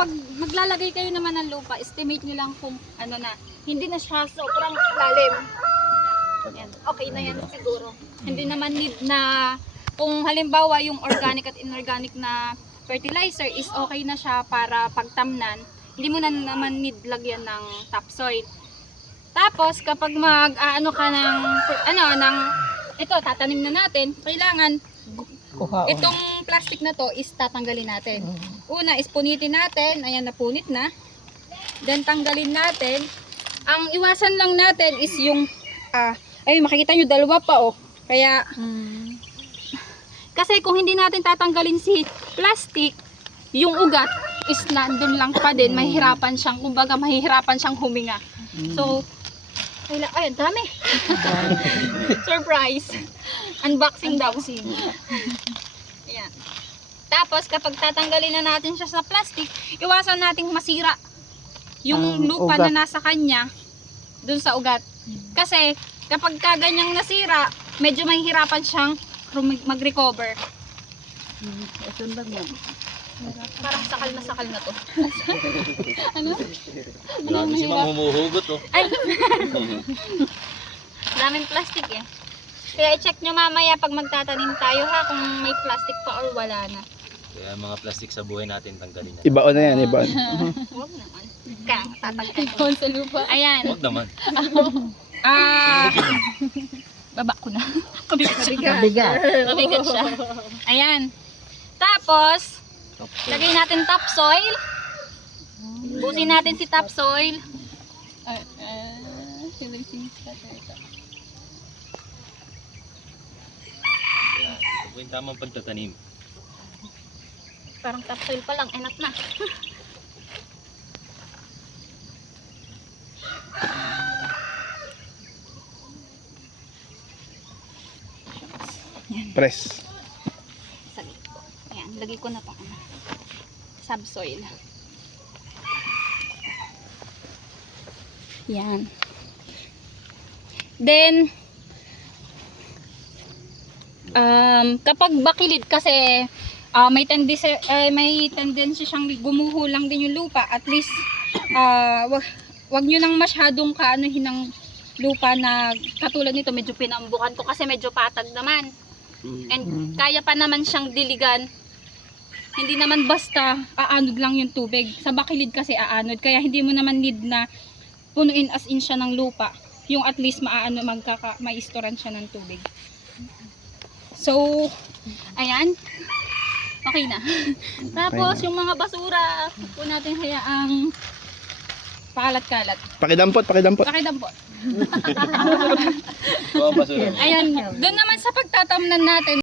kapag maglalagay kayo naman ng lupa, estimate nyo lang kung ano na, hindi na siya sobrang lalim. Yan, okay na yan siguro. Hindi naman need na, kung halimbawa yung organic at inorganic na fertilizer is okay na siya para pagtamnan, hindi mo na naman need lagyan ng topsoil. Tapos kapag mag-aano ka ng ito tatanim na natin, kailangan itong plastic na to is tatanggalin natin. Una is punitin natin, ayan napunit na. Then tanggalin natin. Ang iwasan lang natin is yung ay makikita nyo dalawa pa oh. Kaya kasi kung hindi natin tatanggalin si plastic, yung ugat is nandun lang pa din, mahihirapan siyang, kumbaga mahihirapan siyang huminga. So, ayun, dami. Surprise. Unboxing daw. Ayan. Tapos, kapag tatanggalin na natin siya sa plastic, iwasan nating masira yung lupa ugat na nasa kanya dun sa ugat. Kasi, kapag kaganyang nasira, medyo mahihirapan siyang mag-recover. Parang sakal na to. Ano? Grabe si Ma'am humuhugot oh. Ay! Daming plastic eh. Kaya i-check nyo mamaya pag magtatanim tayo ha, kung may plastic pa or wala na. Kaya mga plastic sa buhay natin tanggalin na. Ibaon na yan, ibaon. Huwag naman. Kaya tatanggalin. Sa lupa. Ayan. Huwag naman. Baba ko na. Mabigat siya. Bigat. Mabigat siya. Ayan. Tapos, lagay natin topsoil. Busin natin si topsoil. Ito po yung tamang pagtatanim. Parang topsoil pa lang, enough na. Press. Saglit ko. Ayan, lagay ko na itong subsoil. Yan. Then, kapag bakilid kasi may tendency siyang gumuho lang din yung lupa. At least, wag nyo nang masyadong kaanuhin ng lupa na katulad nito, medyo pinambukan ko kasi medyo patag naman. And kaya pa naman siyang diligan. Hindi naman basta aanod lang yung tubig. Sa bakilid kasi aanod. Kaya hindi mo naman need na punuin as in siya ng lupa. Yung at least maistoran siya ng tubig. So, ayan. Okay na. Tapos, yung mga basura, po natin hayaang pakalat-kalat. Pakidampot. Pakidampot. Oo, basura. Ayan. Doon naman sa pagtatamnan natin,